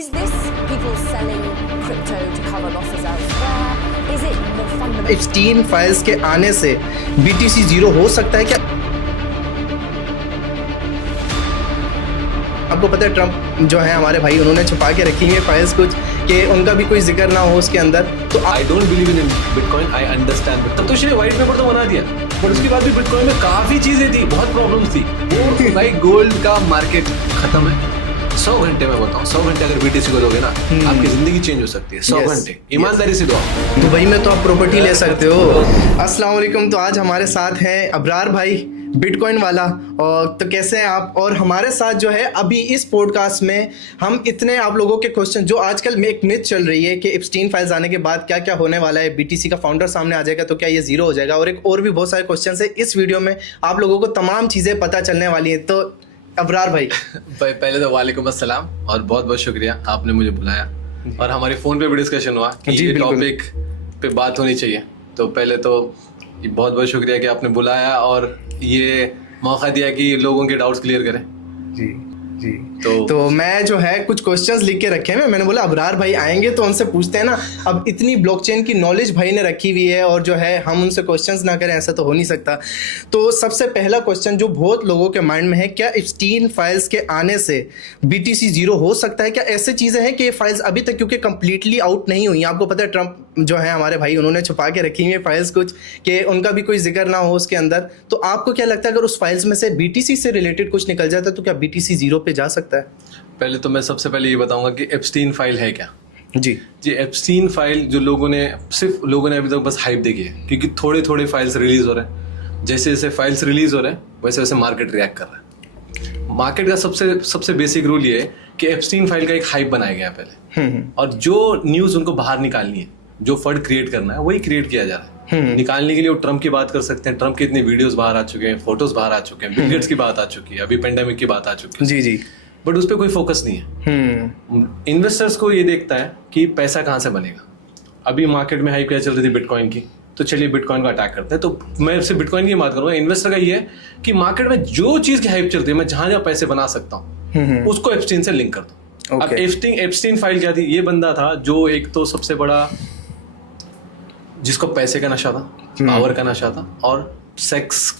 Is this people selling crypto to cover losses elsewhere? Is it more fundamental? Epstein files के आने से BTC zero हो सकता है क्या? आपको पता है ट्रम्प जो है हमारे भाई, उन्होंने छुपा के रखी है फाइल्स कुछ कि उनका भी कोई जिक्र ना हो उसके अंदर। तो I don't believe in bitcoin, I understand. तब तो उसने व्हाइट पेपर तो बना दिया, पर उसके बाद भी बिटकॉइन में काफी चीजें थी, बहुत प्रॉब्लम्स थी। वो भाई गोल्ड का मार्केट खत्म है। 100 घंटे में बताऊं, 100 घंटे अगर BTC करोगे ना, आपकी जिंदगी चेंज हो सकती है। 100 घंटे ईमानदारी से दो। दुबई में तो आप प्रॉपर्टी ले सकते हो। अस्सलाम वालेकुम। तो आज हमारे साथ हैं अबरार भाई, बिटकॉइन वाला। और तो कैसे हैं आप? और हमारे साथ जो है अभी इस पॉडकास्ट में हम इतने आप लोगों के क्वेश्चन, जो आजकल में एक मिथ चल रही है कि एप्स्टीन फाइल्स आने के बाद क्या क्या होने वाला है, BTC का फाउंडर सामने आ जाएगा तो क्या ये जीरो हो जाएगा, और भी बहुत सारे क्वेश्चन है। इस वीडियो में आप लोगों को तमाम चीज़ें पता चलने वाली हैं। तो अबरार भाई पहले तो वालेकुम अस्सलाम और बहुत बहुत शुक्रिया आपने मुझे बुलाया, और हमारे फोन पे भी डिस्कशन हुआ कि ये टॉपिक पे बात होनी चाहिए। तो पहले तो बहुत बहुत शुक्रिया कि आपने बुलाया और ये मौका दिया कि लोगों के डाउट्स क्लियर करें। जी जी। तो मैं जो है कुछ क्वेश्चंस लिख के रखे हैं। मैंने बोला अबरार भाई आएंगे तो उनसे पूछते हैं ना। अब इतनी ब्लॉकचेन की नॉलेज भाई ने रखी हुई है और जो है हम उनसे क्वेश्चंस ना करें, ऐसा तो हो नहीं सकता। तो सबसे पहला क्वेश्चन जो बहुत लोगों के माइंड में है, क्या एप्स्टीन फाइल्स के आने से BTC जीरो हो सकता है? क्या ऐसे चीज़ें हैं कि ये फाइल्स अभी तक क्योंकि कम्प्लीटली आउट नहीं हुई? आपको पता है ट्रम्प जो है हमारे भाई, उन्होंने छुपा के रखी हुई है फाइल्स कुछ कि उनका भी कोई जिक्र ना हो उसके अंदर। तो आपको क्या लगता है अगर उस फाइल्स में से BTC से रिलेटेड कुछ निकल जाता है तो क्या BTC जीरो पे जा सकता है? पहले तो मैं सबसे पहले ये बताऊंगा कि एप्स्टीन फाइल है क्या। जी एप्स्टीन फाइल जो लोगों ने अभी तक बस हाइप देखी है, क्योंकि थोड़े थोड़े फाइल्स रिलीज हो रहे हैं। जैसे जैसे फाइल्स रिलीज हो रहे हैं वैसे वैसे मार्केट रिएक्ट कर रहा है। मार्केट का सबसे बेसिक रूल ये है कि एप्स्टीन फाइल का एक हाइप बनाया गया पहले, और जो न्यूज उनको बाहर निकालनी है, जो फंड क्रिएट करना है, वही क्रिएट किया जा रहा है। निकालने के लिए वो ट्रम्प की बात कर सकते हैं। ट्रम्प के इतने वीडियोस बाहर आ चुके हैं, फोटोज बाहर आ चुके हैं, बिल गेट्स की बात आ चुकी है, अभी पेंडेमिक की बात आ चुकी है। जी जी। बट उस पर कोई फोकस नहीं है। इन्वेस्टर्स को ये देखता है कि पैसा कहाँ से बनेगा। अभी मार्केट में हाइप क्या चल रही थी बिटकॉइन की, तो चलिए बिटकॉइन को अटैक करते हैं। तो मैं सिर्फ बिटकॉइन की बात करूंगा। इन्वेस्टर का ये है कि मार्केट में जो चीज की हाइप चलती है, मैं जहां जहां पैसे बना सकता हूँ उसको एप्स्टीन से लिंक कर दो। अब एप्स्टीन फाइल क्या थी? ये बंदा था जो एक तो सबसे बड़ा, जिसको पैसे का नशा था, पावर का नशा था, और सेक्स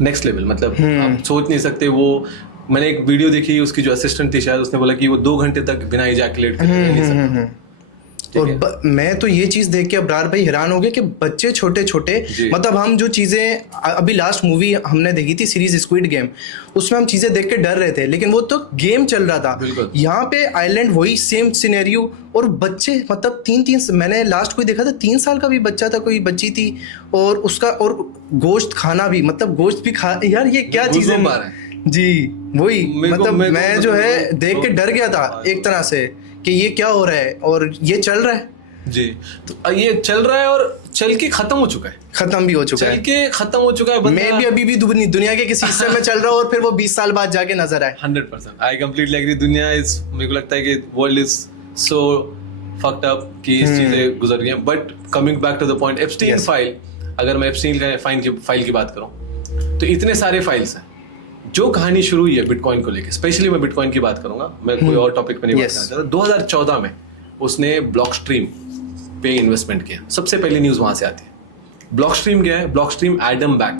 नेक्स्ट लेवल। मतलब आप सोच नहीं सकते। वो मैंने एक वीडियो देखी, उसकी जो असिस्टेंट थी शायद, उसने बोला कि वो 2 घंटे तक बिना इजैकुलेट करे रह नहीं सकता। और मैं तो ये चीज देख के अबरार भाई हैरान हो गया कि बच्चे छोटे छोटे, मतलब हम जो चीजें अभी लास्ट मूवी हमने देखी थी सीरीज स्क्विड गेम, उसमें हम चीजें देख के डर रहे थे, लेकिन वो तो गेम चल रहा था। यहाँ पे आइलैंड वही सेम सिनेरियो, और बच्चे मतलब तीन मैंने लास्ट कोई देखा था 3 साल का भी बच्चा था, कोई बच्ची थी, और उसका और गोश्त खाना भी, मतलब गोश्त भी खा। यार ये क्या चीजें जी, वही मतलब मैं जो है देख के डर गया था एक तरह से कि ये क्या हो रहा है, और ये चल रहा है। जी, तो ये चल रहा है और चल के खत्म हो चुका है, खत्म भी हो चुका है, चल के खत्म हो चुका है। मैं भी अभी भी दुनिया के किसी हिस्से में चल रहा हूँ और फिर वो 20 साल बाद जाके नजर आए। 100% आई कंप्लीटली एग्री। दुनिया इज, मेरे को लगता है कि world is so fucked up कि इस चीजें गुजर गई हैं। But coming back to the point, Epstein file, अगर मैं एप्स्टीन फाइल की बात करूँ तो इतने सारे फाइल्स हैं। जो कहानी शुरू हुई है बिटकॉइन को लेकर, स्पेशली मैं बिटकॉइन की बात करूंगा, मैं कोई और टॉपिक पे नहीं बात करना चाहता। 2014 में उसने ब्लॉकस्ट्रीम पे इन्वेस्टमेंट किया। सबसे पहली न्यूज वहां से आती है। ब्लॉकस्ट्रीम क्या है? ब्लॉकस्ट्रीम एडम बैक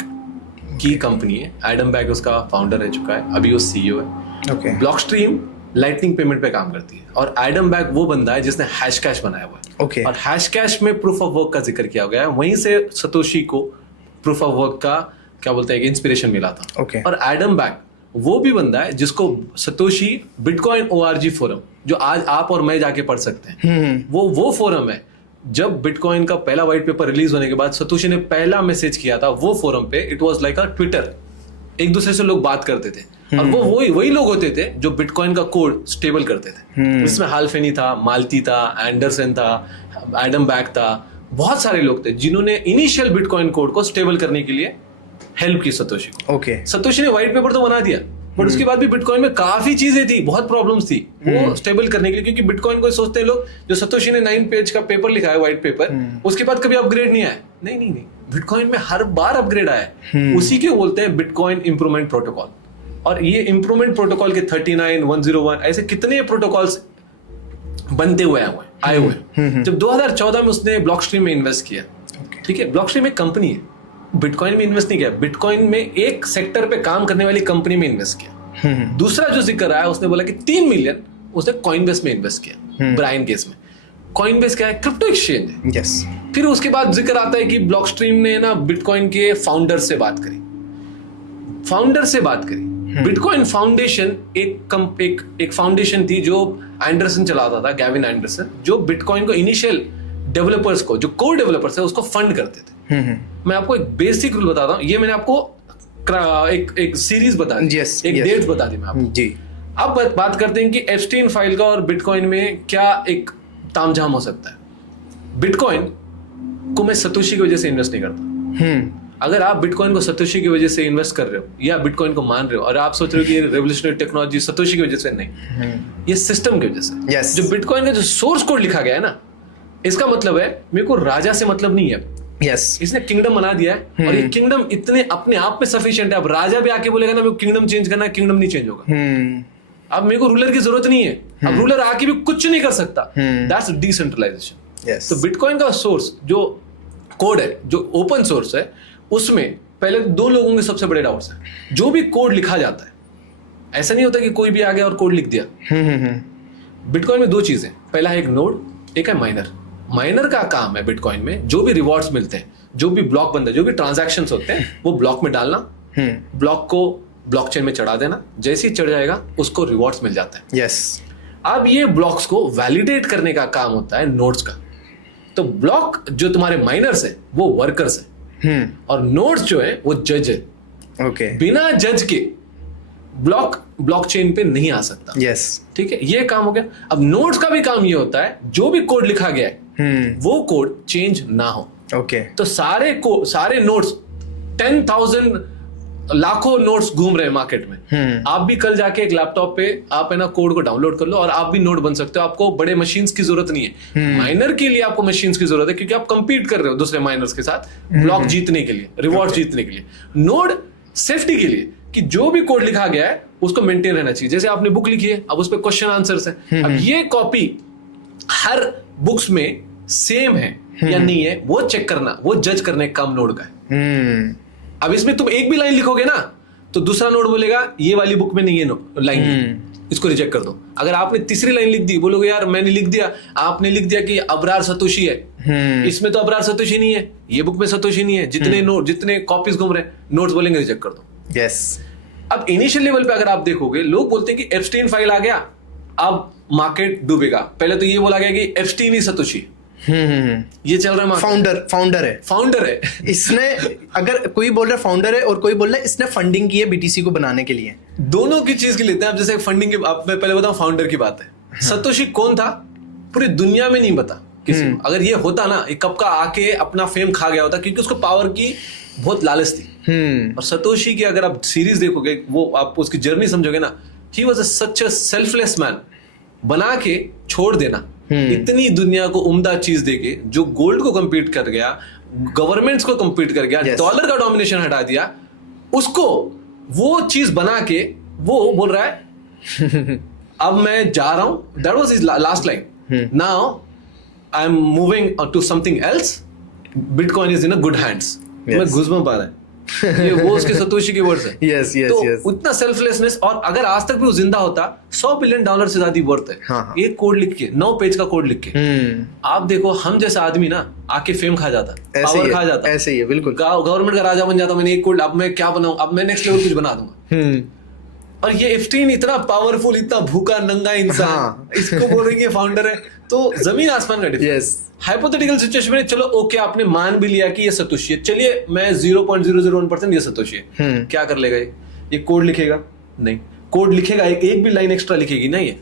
की कंपनी है। एडम बैक उसका फाउंडर रह चुका है, अभी वो CEO है। ब्लॉकस्ट्रीम लाइटनिंग पेमेंट पे काम करती है, और एडम बैक वो बंदा है जिसने हैश कैश बनाया हुआ है। और हैश कैश में प्रूफ ऑफ वर्क का जिक्र किया गया है। वहीं से सतोशी को प्रूफ ऑफ वर्क का क्या बोलते हैं, इंस्पिरेशन मिला था। और एडम बैक वो भी बंदा है जिसको सतोशी बिटकॉइन ORG फोरम, जो आज आप और मैं जाके पढ़ सकते हैं, वो फोरम है। जब बिटकॉइन का पहला व्हाइट पेपर रिलीज होने के बाद सतोशी ने पहला मैसेज किया था वो फोरम पे। It was like a Twitter, एक दूसरे से लोग बात करते थे, और वो वही लोग होते थे जो बिटकॉइन का कोड स्टेबल करते थे। इसमें हालफेनी था, माल्ती था, एंडरसन था, एडम बैक था, बहुत सारे लोग थे जिन्होंने इनिशियल बिटकॉइन कोड को स्टेबल करने के लिए हेल्प की सतोशी को। सतोशी ने व्हाइट पेपर तो बना दिया, बट उसके बाद भी बिटकॉइन में काफी चीजें थी, बहुत प्रॉब्लम्स थी वो स्टेबल करने के लिए। क्योंकि बिटकॉइन को सोचते हैं लोग, जो सतोशी ने 9 पेज का पेपर लिखा है व्हाइट पेपर, उसके बाद कभी अपग्रेड नहीं आया। नहीं, बिटकॉइन में हर बार अपग्रेड आया है। उसी के बोलते हैं बिटकॉइन इंप्रूवमेंट प्रोटोकॉल। और ये इंप्रूवमेंट प्रोटोकॉल के 39, 101 ऐसे कितने प्रोटोकॉल्स बनते हुए आए हुए हैं। जब 2014 में उसने ब्लॉकस्ट्रीम में इन्वेस्ट किया, ठीक है, ब्लॉकस्ट्रीम एक कंपनी है, बिटकॉइन में इन्वेस्ट नहीं किया, बिटकॉइन में एक सेक्टर पे काम करने वाली कंपनी में इन्वेस्ट किया। दूसरा जो जिक्र आया, उसने बोला कि 3 मिलियन उसने कॉइनबेस में इन्वेस्ट किया, ब्रायन केस में। कॉइनबेस क्या है? क्रिप्टो एक्सचेंज है। यस। फिर उसके बाद जिक्र आता है कि ब्लॉकस्ट्रीम ने ना बिटकॉइन के फाउंडर से बात करी, बिटकॉइन फाउंडेशन एक फाउंडेशन थी जो एंडरसन चलाता था, गैविन एंडरसन, जो बिटकॉइन को इनिशियल डेवलपर्स को, जो कोर डेवलपर्स है, उसको फंड करते थे। मैं आपको एक बेसिक रूल बताता हूँ, ये मैंने आपको एक सीरीज बता दी, एक डेट बता दी मैं आपको जी। अब बात करते हैं कि एप्स्टीन फाइल का और बिटकॉइन में क्या एक तामझाम हो सकता है। बिटकॉइन को मैं सतोशी की वजह से इन्वेस्ट नहीं करता। अगर आप बिटकॉइन को सतोशी की वजह से इन्वेस्ट कर रहे हो या बिटकॉइन को मान रहे हो और आप सोच रहे हो कि ये रेवोल्यूशनरी टेक्नोलॉजी सतोशी की वजह से, नहीं, ये सिस्टम की वजह से। Yes. जो बिटकॉइन का जो सोर्स कोड लिखा गया है ना, इसका मतलब है मेरे को राजा से मतलब नहीं है। यस। इसने किंगडम बना दिया है और ये किंगडम इतने अपने आप में सफिशिएंट है। अब राजा भी आके बोलेगा ना मेरे को किंगडम चेंज करना है, किंगडम नहीं चेंज होगा। अब मेरे को रूलर की जरूरत नहीं है, अब रूलर आके भी कुछ नहीं कर सकता। That's decentralization. यस। तो बिटकॉइन का सोर्स जो कोड है, जो ओपन सोर्स है, उसमें पहले 2 लोगों के सबसे बड़े डाउट्स हैं। जो भी कोड लिखा जाता है, ऐसा नहीं होता कि कोई भी आ गया और कोड लिख दिया। बिटकॉइन में 2 चीजें, पहला है एक नोड, एक है माइनर। माइनर का काम है बिटकॉइन में, जो भी रिवॉर्ड्स मिलते हैं, जो भी ब्लॉक बनता है, जो भी ट्रांजैक्शंस होते हैं, वो ब्लॉक में डालना, ब्लॉक को ब्लॉकचेन में चढ़ा देना। जैसे ही चढ़ जाएगा उसको रिवॉर्ड्स मिल जाता है। यस। अब ये ब्लॉक्स को वैलिडेट करने का काम होता है नोड्स का। तो ब्लॉक जो तुम्हारे माइनर्स है वो वर्कर्स है, और नोड्स जो है वो जज है। ओके। बिना जज के ब्लॉकचेन पे नहीं आ सकता। यस। ठीक है, ये काम हो गया। अब नोड्स का भी काम ये होता है, जो भी कोड लिखा गया है वो कोड चेंज ना हो। ओके। तो सारे नोड्स 10,000 लाखों नोट्स घूम रहे हैं मार्केट में। आप भी कल जाके एक लैपटॉप पे आप है ना कोड को डाउनलोड कर लो और आप भी नोड बन सकते हो। आपको बड़े मशीन्स की जरूरत नहीं है। माइनर के लिए आपको मशीन्स की जरूरत है, क्योंकि आप कंपीट कर रहे हो दूसरे माइनर्स के साथ ब्लॉक जीतने के लिए, रिवॉर्ड जीतने के लिए। नोड सेफ्टी के लिए, कि जो भी कोड लिखा गया है उसको मेंटेन रहना चाहिए। जैसे आपने बुक लिखी है, अब उस पर क्वेश्चन आंसर्स है। अब ये कॉपी हर बुक्स में सेम है या नहीं है, वो चेक करना, वो जज करने का काम नोड का है। अब इसमें तुम एक भी लाइन लिखोगे ना, तो दूसरा नोड बोलेगा ये वाली बुक में नहीं है लाइन, इसको रिजेक्ट कर दो। अगर आपने तीसरी लाइन लिख दी, बोलोगे यार मैंने लिख दिया, आपने लिख दिया कि अबरार सतोशी है, इसमें तो अबरार सतोशी नहीं है, ये बुक में सतोशी नहीं है, जितने कॉपीज घूम रहे, नोट्स बोलेंगे रिजेक्ट कर दो। यस। अब इनिशियल लेवल पे अगर आप देखोगे, लोग बोलते हैं कि एप्स्टीन फाइल आ गया, अब मार्केट डूबेगा। पहले तो ये बोला गया कि एप्स्टीन ही सतोशी, ये चल रहा है। फाउंडर है इसने, अगर कोई बोल रहा है फाउंडर है और कोई बोल रहा है इसने फंडिंग की है बीटीसी को बनाने के लिए, दोनों की चीज की लेते हैं। अब जैसे फंडिंग की, आप मैं पहले बताऊं, फाउंडर की बात है। सतोशी कौन था पूरी दुनिया में नहीं पता किसी को। अगर ये होता ना, ये कब का आके अपना फेम खा गया होता, क्योंकि उसको पावर की बहुत लालच थी। और सतोशी की अगर आप सीरीज देखोगे, वो आप उसकी जर्नी समझोगे ना, he was such a selfless man. बना के छोड़ देना, इतनी दुनिया को उम्दा चीज देके, जो गोल्ड को कंपीट कर गया, गवर्नमेंट्स को कंपीट कर गया, डॉलर का डोमिनेशन हटा दिया, उसको वो चीज बना के वो बोल रहा है अब मैं जा रहा हूं। That was his last line. Now I am moving to something else, bitcoin is in a good hands. मैं घुसबम पा रहा है ये वो उसके सतोशी की वर्ड्स है। Yes yes yes. उतना सेल्फलेसनेस, और अगर आज तक भी वो जिंदा होता, $100 बिलियन से ज्यादा वर्थ है। हाँ। एक कोड लिख के, 9 पेज का कोड लिख के। आप देखो, हम जैसा आदमी ना आके फेम खा जाता, पावर खा जाता, ऐसे ही है बिल्कुल, गवर्नमेंट का राजा बन जाता। मैंने एक कोड, अब मैं क्या बनाऊं, अब मैं नेक्स्ट लेवल कुछ बना दूंगा। और ये एप्स्टीन इतना पावरफुल, इतना भूखा नंगा इंसान, इसको बोल रहे हैं कि फाउंडर है। तो जमीन आसमान का डिफरेंस। हाइपोथेटिकल सिचुएशन में चलो ओके, आपने मान भी लिया कि ये सतोशी है, चलिए मैं 0.001% ये सतोशी है। क्या कर लेगा ये कोड लिखेगा? नहीं, कोड लिखेगा, एक भी लाइन एक्स्ट्रा लिखेगी नहीं है।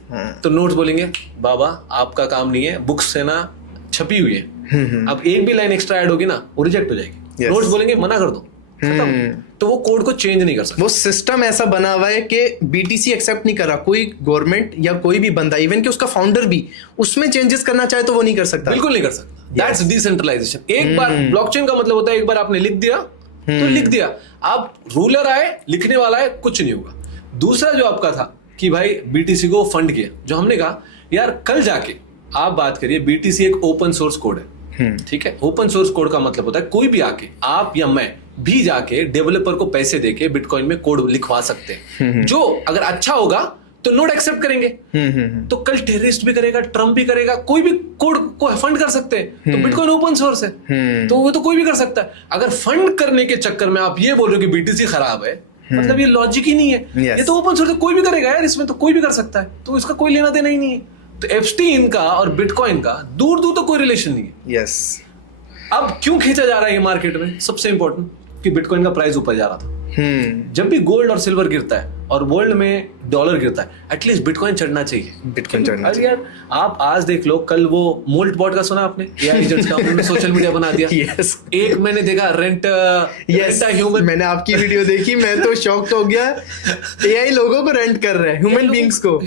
तो नोट्स बोलेंगे बाबा आपका काम नहीं है, बुक्स है ना छपी हुई है, अब एक भी लाइन एक्स्ट्रा ऐड होगी ना वो रिजेक्ट हो जाएगी। नोट्स बोलेंगे मना कर दो, तो वो कोड को चेंज नहीं कर सकता। वो सिस्टम ऐसा बना हुआ है कि बीटीसी एक्सेप्ट नहीं कर रहा, कोई गवर्नमेंट या कोई भी बंदा, इवन कि उसका फाउंडर भी उसमें चेंजेस करना चाहे तो वो नहीं कर सकता, बिल्कुल नहीं कर सकता। That's decentralization. एक बार ब्लॉकचेन का मतलब होता है, एक बार आपने लिख दिया तो लिख दिया, आप रूलर आए, लिखने वाला है, कुछ नहीं होगा। दूसरा जो आपका था कि भाई बीटीसी को फंड किया, जो हमने कहा यार कल जाके आप बात करिए, बीटीसी एक ओपन सोर्स कोड है, ठीक है। ओपन सोर्स कोड का मतलब होता है कोई भी आके, आप या मैं भी जाके डेवलपर को पैसे देके बिटकॉइन में कोड लिखवा सकते हैं, जो अगर अच्छा होगा तो नोड एक्सेप्ट करेंगे। तो कल टेररिस्ट भी करेगा, ट्रम्प भी करेगा, कोई भी कोड को फंड कर सकते हैं। तो बिटकॉइन ओपन सोर्स है, तो वो तो कोई भी कर सकता है। अगर फंड करने के चक्कर में आप ये बोल रहे हो कि बीटीसी खराब है, मतलब ये लॉजिक ही नहीं है। ये तो ओपन सोर्स है, कोई भी करेगा यार, इसमें तो कोई भी कर सकता है, तो इसका कोई लेना देना ही नहीं है। तो एप्स्टीन का और बिटकॉइन का दूर दूर तो कोई रिलेशन नहीं है। यस। अब क्यों खींचा जा रहा है ये मार्केट में? सबसे इंपॉर्टेंट कि बिटकॉइन का प्राइस ऊपर जा रहा था। जब भी गोल्ड और सिल्वर गिरता है और वर्ल्ड में डॉलर गिरता है, एटलीस्ट बिटकॉइन चढ़ना चाहिए। बिटकॉइन चढ़ना चाहिए यार। आप आज देख लो, कल वो मोल्ट बॉट का सुना आपने? एआई एजेंट्स का उन्होंने सोशल मीडिया बना दिया। यस। एक मैंने देखा रेंट ह्यूमन, मैंने आपकी वीडियो देखी, मैं तो शॉक्ड हो गया। एआई लोगों को रेंट कर रहे हैं, ह्यूमन बीइंग्स को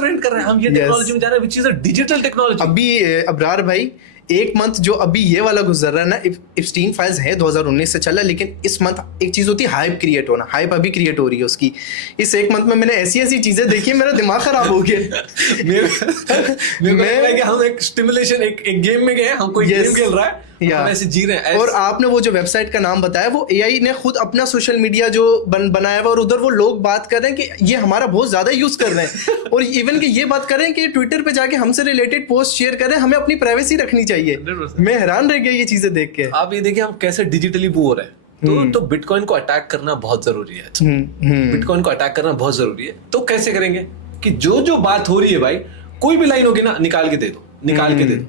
रेंट कर रहे हैं। हम ये टेक्नोलॉजी में जा रहे हैं, which is a digital technology. अभी अबरार भाई, एक मंथ जो अभी ये वाला गुजर रहा है ना, एप्स्टीन फाइल्स है 2019 से चला, लेकिन इस मंथ एक चीज होती है हाइप क्रिएट होना। हाइप अभी क्रिएट हो रही है उसकी। इस एक मंथ में मैंने ऐसी ऐसी चीजें देखी, मेरा दिमाग खराब हो गया। मैं हम एक स्टिमुलेशन, एक गेम में गए, हम कोई गेम खेल रहा है, हम ऐसे जी रहे हैं। और आपने वो जो वेबसाइट का नाम बताया, वो एआई ने खुद अपना सोशल मीडिया जो बनाया हुआ, और उधर वो लोग बात कर रहे हैं कि ये हमारा बहुत ज्यादा यूज कर रहे हैं। और इवन कि ये बात कर रहे हैं कि ट्विटर पे जाके हमसे रिलेटेड पोस्ट शेयर कर रहे हैं, हमें अपनी प्राइवेसी रखनी चाहिए। मैं हैरान रह गया ये चीजें देख के। आप ये देखिए हम कैसे डिजिटली पूअर है। तो बिटकॉइन को अटैक करना बहुत जरूरी है। बिटकॉइन को अटैक करना बहुत जरूरी है। तो कैसे करेंगे कि जो बात हो रही है भाई, कोई भी लाइन होगी ना, निकाल के दे दो।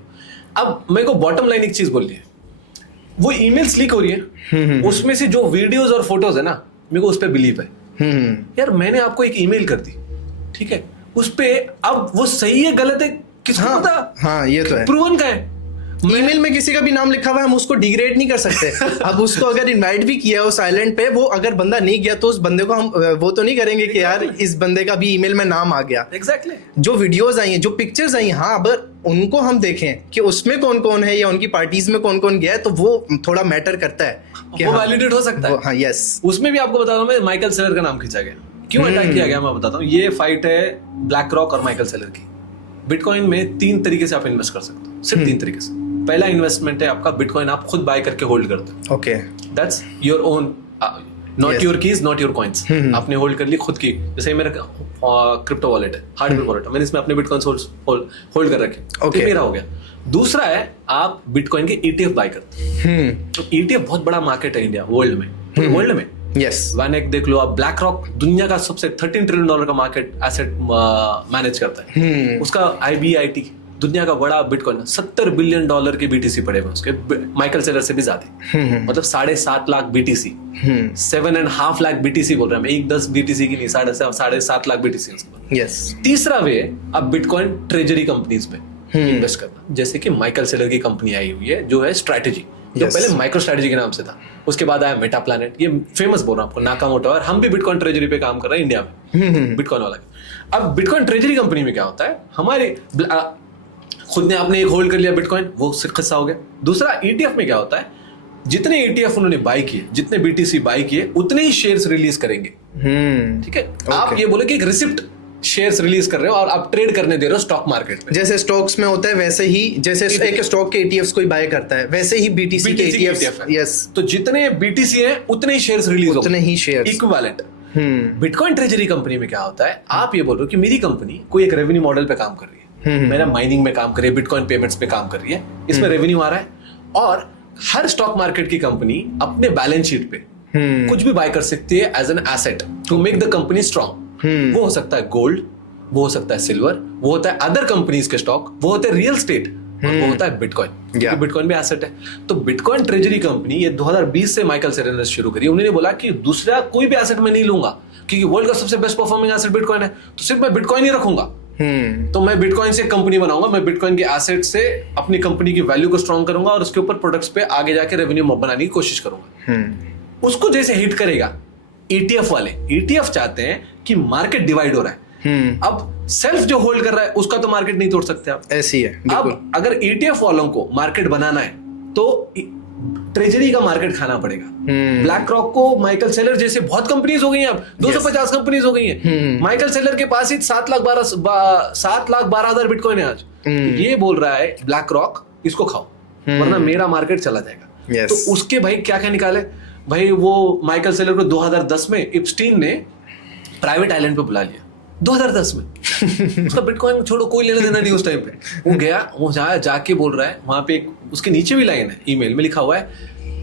अब मेरे को बॉटम लाइन एक चीज बोलनी है, वो ईमेल्स लीक हो रही है, उसमें से जो वीडियोस और फोटोज है ना, मेरे को उस पर बिलीव है। यार मैंने आपको एक ईमेल कर दी, ठीक है, उस पे अब वो सही है गलत है किसको पता? हाँ, ये तो है। प्रूवन का है। ईमेल में किसी का भी नाम लिखा हुआ है, हम उसको डिग्रेड नहीं कर सकते। अब उसको अगर इनवाइट भी किया हो साइलेंट पे, वो अगर बंदा नहीं गया तो उस बंदे को हम वो तो नहीं करेंगे कि यार इस बंदे का भी ईमेल में नाम आ गया। एग्जैक्टली। जो जो वीडियोस आई हैं, जो पिक्चर्स आई हैं, हाँ, अगर उनको हम देखें कि उसमें कौन कौन है या उनकी पार्टीज में कौन कौन गया है, तो वो थोड़ा मैटर करता है कि वो वैलिडेट हो सकता है। हाँ, यस। उसमें भी आपको बता दूं मैं, माइकल सेलर का नाम खींचा गया। क्यों अटैक किया गया मैं बताता हूँ। ये फाइट है ब्लैक रॉक और माइकल सेलर की। बिटकॉइन में 3 तरीके से आप इन्वेस्ट कर सकते हो, सिर्फ 3 तरीके से। पहला इन्वेस्टमेंट है आपका, बिटकॉइन आप खुद बाय करके होल्ड करते हो। Okay, that's your own, not your keys, not your coins. आपने होल्ड कर ली खुद की। जैसे मेरा क्रिप्टो वॉलेट है, हार्डवेयर वॉलेट है, मैंने इसमें अपने बिटकॉइन होल्ड कर रखे। Okay. मेरा हो गया। दूसरा है आप बिटकॉइन के ETF बाय करते हैं। तो ETF बहुत बड़ा मार्केट है इंडिया, वर्ल्ड में। यस। वानेक देख लो आप, ब्लैक रॉक दुनिया का सबसे $13 ट्रिलियन का मार्केट एसेट मैनेज करता है। उसका IBIT दुनिया का बड़ा बिटकॉइन, $70 बिलियन के BTC पड़े हुए उसके, माइकल सेलर से भी ज्यादा। मतलब 7.5 लाख BTC, 7.5 लाख BTC बोल रहा है मैं, 10 BTC की नहीं, 7.5 लाख BTC। यस। तीसरा वे, आप बिटकॉइन ट्रेजरी कंपनीज में इन्वेस्ट करना, जैसे कि माइकल सेलर की कंपनी आई हुई है जो है स्ट्रैटेजी, जो पहले माइक्रो स्ट्रैटेजी के नाम से था, उसके बाद आया मेटा प्लैनेट। ये फेमस बोल रहा हूँ आपको, नाकामोटो। और हम भी बिटकॉइन ट्रेजरी पे काम कर रहे हैं इंडिया में, बिटकॉइन वाला। अब बिटकॉइन ट्रेजरी कंपनी में क्या होता है, हमारे खुद ने आपने एक होल्ड कर लिया बिटकॉइन, वो खस्सा हो गया। दूसरा ETF में क्या होता है, जितने ETF उन्होंने बाय किए, जितने BTC बाय किए, उतने ही शेयर्स रिलीज करेंगे। ठीक है। आप ये बोले कि एक रिसिप्ट शेयर्स रिलीज कर रहे हो और आप ट्रेड करने दे रहे हो स्टॉक मार्केट में। जैसे स्टॉक्स में होता है वैसे ही, जैसे एक स्टॉक के ETFs कोई बाय करता है, वैसे ही BTC के ETFs। यस। तो जितने BTC हैं उतने ही शेयर्स रिलीज होंगे, उतने ही shares. Equivalent. Bitcoin treasury company में क्या होता है, आप ये बोल रहे हो कि मेरी कंपनी कोई एक रेवेन्यू मॉडल पे काम कर रही है, मेरा माइनिंग में काम कर रही है, बिटकॉइन पेमेंट्स पे काम कर रही है, इसमें रेवेन्यू आ रहा है, और हर स्टॉक मार्केट की कंपनी अपने बैलेंस शीट पे कुछ भी बाय कर सकती है as an asset to make the company strong. वो हो सकता है गोल्ड, वो हो सकता है सिल्वर, वो होता है अदर कंपनीज के स्टॉक, वो होता है रियल स्टेट, और वो होता है बिटकॉइन, क्योंकि बिटकॉइन भी एसेट है। तो बिटकॉइन ट्रेजरी कंपनी ये 2020 से माइकल सेलर ने शुरू करी। उन्होंने बोला कि दूसरा कोई भी एसेट मैं नहीं लूंगा, क्योंकि वर्ल्ड का सबसे बेस्ट परफॉर्मिंग एसेट बिटकॉइन है, तो सिर्फ मैं बिटकॉइन ही रखूंगा। तो मैं बिटकॉइन से कंपनी बनाऊंगा, मैं बिटकॉइन के एसेट से अपनी कंपनी की वैल्यू को स्ट्रॉन्ग करूंगा और उसके ऊपर प्रोडक्ट्स पे आगे जाके रेवेन्यू बनाने की कोशिश करूंगा। उसको जैसे हिट करेगा ETF वाले, ETF चाहते हैं कि मार्केट डिवाइड हो रहा है। अब सेल्फ जो होल्ड कर रहा है उसका तो मार्केट नहीं तोड़ सकते आप, ऐसी है। अब अगर ETF वालों को मार्केट बनाना है तो ट्रेजरी का मार्केट खाना पड़ेगा। ब्लैक रॉक को माइकल सेलर जैसे बहुत कंपनीज हो गई हैं, अब 250 कंपनीज हो गई हैं। माइकल सेलर के पास ही 7,12,000 बिटकॉइन है आज। तो ये बोल रहा है ब्लैक रॉक इसको खाओ वरना मेरा मार्केट चला जाएगा। तो उसके भाई क्या क्या निकाले भाई, वो माइकल सेलर को 2010 में इप्स्टीन ने प्राइवेट आइलैंड पे बुला लिया 2010 में। उसका बिटकॉइन छोड़ो, कोई लेना देना नहीं उस टाइम पे। वो गया, वो जाके बोल रहा है वहां पे उसके नीचे भी लाइन है, ईमेल में लिखा हुआ है,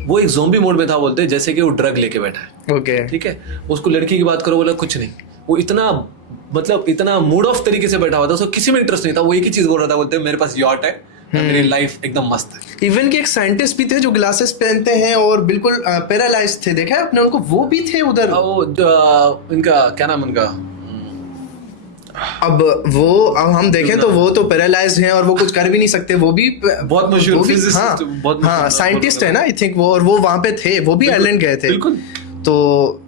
वो एक ज़ोंबी मोड में था बोलते हैं, जैसे कि वो ड्रग लेके बैठा है। ओके ठीक है, उसको लड़की की बात करो, बोला कुछ नहीं। वो इतना मतलब इतना मूड ऑफ तरीके से बैठा हुआ था, उसको किसी में इंटरेस्ट नहीं था। वो एक ही चीज बोल रहा था, बोलते हैं मेरे पास यॉट है, मेरी लाइफ एकदम मस्त है। इवन कि एक साइंटिस्ट भी थे जो ग्लासेस पहनते हैं और बिल्कुल पैरालाइज थे, देखा है आपने उनको, वो भी थे उधर। वो इनका क्या नाम उनका, अब हम देखें तो वो तो पैरालाइज हैं और वो कुछ कर भी नहीं सकते। वो भी बहुत मशहूर फिजिसिस्ट, हाँ साइंटिस्ट है ना आई थिंक वो, और वो वहां पे थे, वो भी आयरलैंड गए थे। बिल्कुल। तो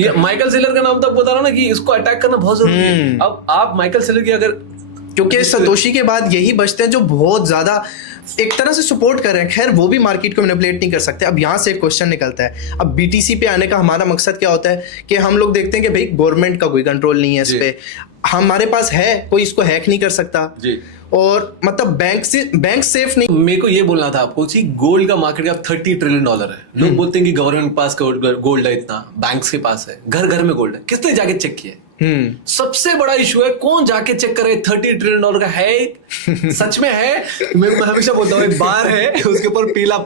ये माइकल सेलर का नाम तब बता रहा ना कि इसको अटैक करना बहुत जरूरी है। अब आप माइकल सेलर की अगर, क्योंकि सतोशी के बाद यही बचते हैं जो बहुत ज्यादा एक तरह से सपोर्ट कर रहे हैं। खैर वो भी मार्केट को मैनिपुलेट नहीं कर सकते। अब यहाँ से एक क्वेश्चन निकलता है, अब बीटीसी पे आने का हमारा मकसद क्या होता है कि हम लोग देखते हैं कि भाई गवर्नमेंट का कोई कंट्रोल नहीं है इस पे, हमारे पास है, कोई इसको हैक नहीं कर सकता जी। और मतलब बैंक सेफ नहीं। मेरे को ये बोलना था आपको कि गोल्ड का मार्केट अब $30 ट्रिलियन है। लोग बोलते हैं कि गवर्नमेंट के पास गोल्ड है, इतना बैंक्स के पास है, घर घर में गोल्ड है, किसने जाके चेक किया? सबसे बड़ा इशू है कौन जाके चेक करे $30 ट्रिलियन का है, सच में है? मैं हमेशा बोलता हूँ एक बार है, उसके ऊपर पीला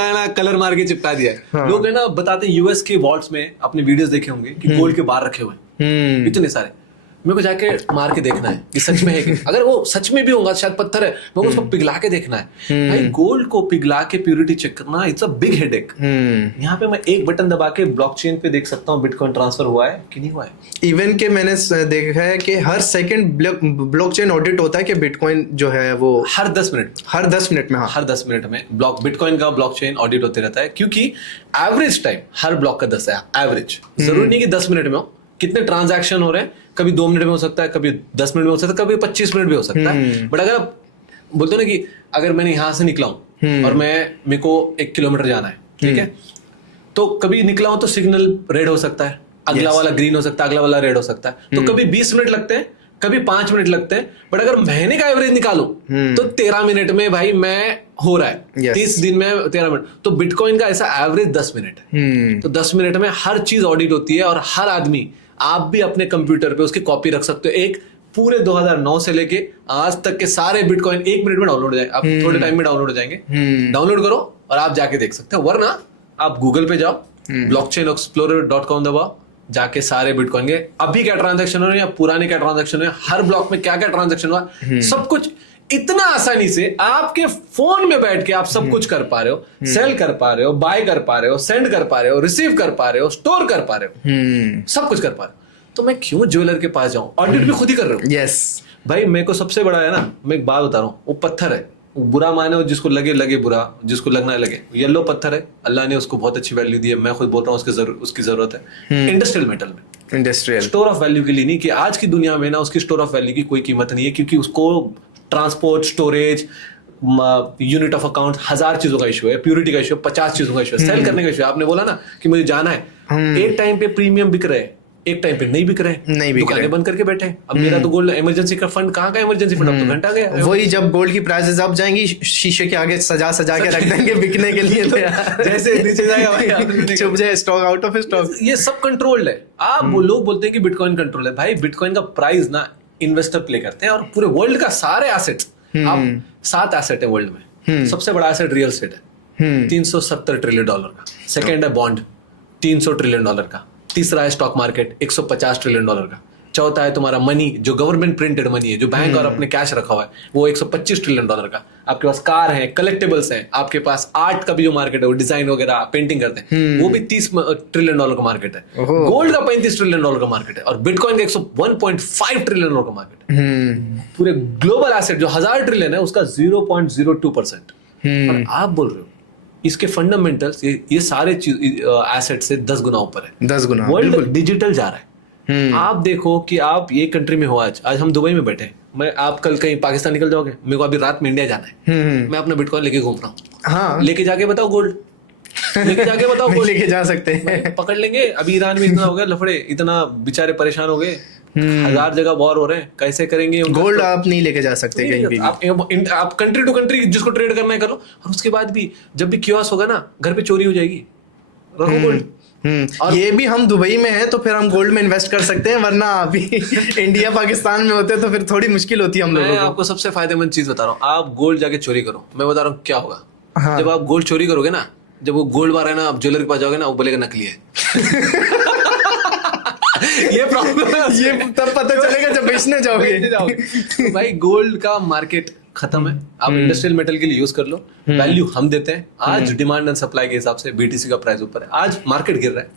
है ना कलर मार के चिपका दिया है। हाँ। लोग है ना बताते हैं यूएस के वॉल्ट्स में आपने वीडियोस देखे होंगे कि गोल्ड के बार रखे हुए हैं इतने सारे। मेरे को जाके मार के देखना है कि सच में है कि, अगर वो सच में भी होगा, शायद पत्थर है, मेरे को उसको पिघला के देखना है। भाई गोल्ड को पिघला के प्योरिटी चेक करना इट्स अ बिग हेडेक। यहाँ पे मैं एक बटन दबा के ब्लॉकचेन पे देख सकता हूँ बिटकॉइन ट्रांसफर हुआ है कि नहीं हुआ है। इवन के मैंने देखा है कि हर सेकंड ब्लॉकचेन ऑडिट होता है कि बिटकॉइन जो है वो हर 10 मिनट में हर 10 मिनट में बिटकॉइन का ब्लॉकचेन ऑडिट होते रहता है, क्योंकि एवरेज टाइम हर ब्लॉक का 10 है एवरेज। जरूरी नहीं कि 10 मिनट में हो, कितने ट्रांजैक्शन हो रहे हैं, कभी 2 मिनट में हो सकता है, कभी 10 मिनट में हो सकता है, कभी 25 मिनट भी हो सकता है। बट अगर आप बोलते हो ना कि अगर मैंने यहां से निकला हूं और मेरे को 1 किलोमीटर जाना है, ठीक है, तो कभी निकला हूं तो सिग्नल रेड हो सकता है, अगला वाला ग्रीन हो सकता है, अगला वाला रेड हो सकता है, तो कभी 20 मिनट लगते हैं, कभी 5 मिनट लगते हैं। बट अगर महीने का एवरेज निकालूं तो 13 मिनट में भाई मैं हो रहा है, 30 दिन में 13 मिनट। तो बिटकॉइन का ऐसा एवरेज 10 मिनट है। तो 10 मिनट में हर चीज ऑडिट होती है, और हर आदमी, आप भी अपने कंप्यूटर पे उसकी कॉपी रख सकते हो। एक पूरे 2009 से लेके आज तक के सारे बिटकॉइन 1 मिनट में डाउनलोड हो जाएंगे, आप थोड़े टाइम में डाउनलोड हो जाएंगे। डाउनलोड करो और आप जाके देख सकते हो, वरना आप गूगल पे जाओ, blockchainexplorer.com दबाओ, जाके सारे बिटकॉइन के अभी क्या ट्रांजैक्शन हो रहे हैं या पुराने क्या ट्रांजैक्शन है, हर ब्लॉक में क्या क्या ट्रांजैक्शन हुआ, सब कुछ इतना आसानी से आपके फोन में बैठ के आप सब कुछ कर पा रहे हो। सेल कर पा रहे हो, बाय कर पा रहे हो, सेंड कर पा रहे हो, रिसीव कर पा रहे हो, स्टोर कर पा रहे हो, सब कुछ कर पा रहे हो। तो मैं क्यों ज्वेलर के पास जाऊं? ऑडिट भी खुद ही कर रहे हो। यस भाई मेरे को सबसे बड़ा है ना, मैं एक बात बता रहा हूँ, वो पत्थर है, वो बुरा माने, जिसको लगे बुरा, जिसको लगना लगे। येलो पत्थर है, अल्लाह ने उसको बहुत अच्छी वैल्यू दी है, मैं खुद बोल रहा हूँ उसकी जरूरत है। इंडस्ट्रियल मेटल में, इंडस्ट्रियल स्टोर ऑफ वैल्यू के लिए नहीं, कि आज की दुनिया में ना उसकी स्टोर ऑफ वैल्यू की कोई कीमत नहीं है, क्योंकि उसको transport, storage, unit of account, 1000 चीजों का इशू है, प्यूरिटी का इशू है, 50 चीजों का इशू है, सेल करने का इशू है। आपने बोला ना कि मुझे जाना है, एक टाइम पे प्रीमियम बिक रहे हैं, एक टाइम पे नहीं बिक रहे, दुकानें बंद करके बैठे। अब मेरा तो गोल्ड इमरजेंसी का फंड, कहाँ का इमरजेंसी फंड, अब तो घंटा गया। वही जब गोल्ड की प्राइसेस अब जाएंगी, शीशे के आगे सजा के रख देंगे बिकने के लिए, तो जैसे नीचे जाएगा भाई चुप जाए, स्टॉक आउट ऑफ स्टॉक। ये सब कंट्रोल्ड है। आप लोग बोलते हैं कि बिटकॉइन कंट्रोल है, भाई बिटकॉइन का प्राइस ना इन्वेस्टर प्ले करते हैं, और पूरे वर्ल्ड का सारे एसेट्स, आप 7 एसेट है वर्ल्ड में। सबसे बड़ा एसेट रियल एस्टेट है, $370 ट्रिलियन का। सेकेंड है बॉन्ड, $300 ट्रिलियन का। तीसरा है स्टॉक मार्केट, $150 ट्रिलियन का। चौथा है तुम्हारा मनी, जो गवर्नमेंट प्रिंटेड मनी है, जो बैंक और अपने कैश रखा हुआ है, वो $125 ट्रिलियन का। आपके पास कार है, कलेक्टेबल्स है, आपके पास आर्ट का भी जो मार्केट है, वो डिजाइन वगैरह पेंटिंग करते हैं, वो भी $30 ट्रिलियन का मार्केट है। गोल्ड का $35 ट्रिलियन का मार्केट है, और बिटकॉइन का 1.5 ट्रिलियन का मार्केट है। पूरे ग्लोबल एसेट जो 1000 ट्रिलियन है, उसका 0.02%। और आप बोल रहे हो इसके फंडामेंटल्स, ये सारे एसेट से 10 गुना ऊपर है। 10 गुना वर्ल्ड डिजिटल जा रहा है। आप देखो कि आप ये कंट्री में हो, आज हम दुबई में बैठे, मैं आप कल कहीं पाकिस्तान निकल जाओगे, मेरे को अभी रात में इंडिया जाना है, मैं अपना बिटकॉइन लेके घूम रहा हूँ। हाँ। लेके जाके बताओ गोल्ड, लेके जाके बताओ नहीं गोल्ड। लेके जा सकते हैं। पकड़ लेंगे। अभी ईरान में इतना हो गया लफड़े, इतना बेचारे परेशान हो गए, 1000 जगह वॉर हो रहे हैं, कैसे करेंगे? गोल्ड आप नहीं लेके जा सकते कहीं भी। आप कंट्री टू कंट्री जिसको ट्रेड करना है करो, और उसके बाद भी जब भी क्योस होगा ना, घर पे चोरी हो जाएगी, रखो गोल्ड। और ये भी हम दुबई में है तो फिर हम गोल्ड में इन्वेस्ट कर सकते हैं, वरना अभी इंडिया पाकिस्तान में होते तो फिर थोड़ी मुश्किल होती है हम लोगों मैं को। आपको सबसे फायदेमंद चीज बता रहा हूँ, आप गोल्ड जाके चोरी करो। मैं बता रहा हूँ क्या होगा। हाँ। जब आप गोल्ड चोरी करोगे ना, जब वो गोल्ड बार है ना, आप ज्वेलर के पास जाओगे ना, वो बोलेगा नकली है। ये प्रॉब्लम है। ये तब पता चलेगा जब बेचने जाओगे। तो भाई गोल्ड का मार्केट खत्म है, आप इंडस्ट्रियल मेटल के लिए यूज कर लो, वैल्यू हम देते हैं। आज डिमांड एंड सप्लाई के हिसाब से बीटीसी का प्राइस ऊपर है, आज मार्केट गिर रहा है,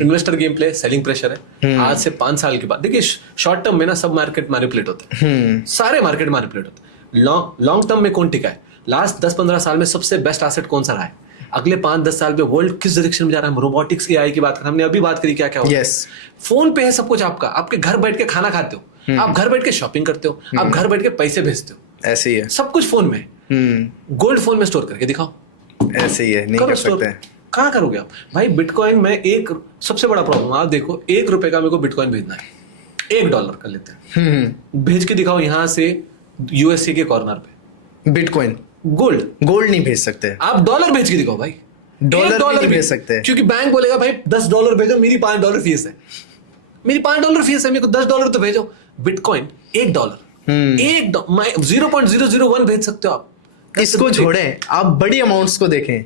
investor game play, selling pressure है। आज से 5 साल के बाद देखिए, शॉर्ट टर्म में ना सब मार्केट मैनिपुलेट होते हैं, सारे मार्केट मैनिपुलेट होते हैं। लॉन्ग टर्म में कौन टिका है? लास्ट 10-15 साल में सबसे बेस्ट एसेट कौन सा रहा है? अगले 5-10 साल में वर्ल्ड किस डायरेक्शन में जा रहा है? हम रोबोटिक्स, एआई की बात कर, हमने अभी बात करी, क्या क्या होगा। फोन पे है सब कुछ आपका, आपके घर बैठ के खाना खाते हो, आप घर बैठ के शॉपिंग करते हो, आप घर बैठ के पैसे भेजते हो, ऐसे ही है सब कुछ फोन में। गोल्ड फोन में स्टोर करके दिखाओ, ऐसे ही है, नहीं कर सकते। कहाँ करोगे आप भाई? बिटकॉइन में एक सबसे बड़ा प्रॉब्लम, आप देखो, ₹1 का मेरे को बिटकॉइन भेजना है, $1 कर लेते हैं, भेज के दिखाओ यहाँ से यूएसए के कॉर्नर पे। बिटकॉइन, गोल्ड नहीं भेज सकते आप, डॉलर भेज के दिखाओ भाई, डॉलर नहीं भेज सकते, क्योंकि बैंक बोलेगा भाई $10 भेजो, मेरी $5 फीस है, मेरी $5 फीस है, मेरे को $10 तो भेजो। बिटकॉइन $1, 0.001 भेज सकते हो आप। इसको छोड़ें, आप बड़ी अमाउंट्स को देखें।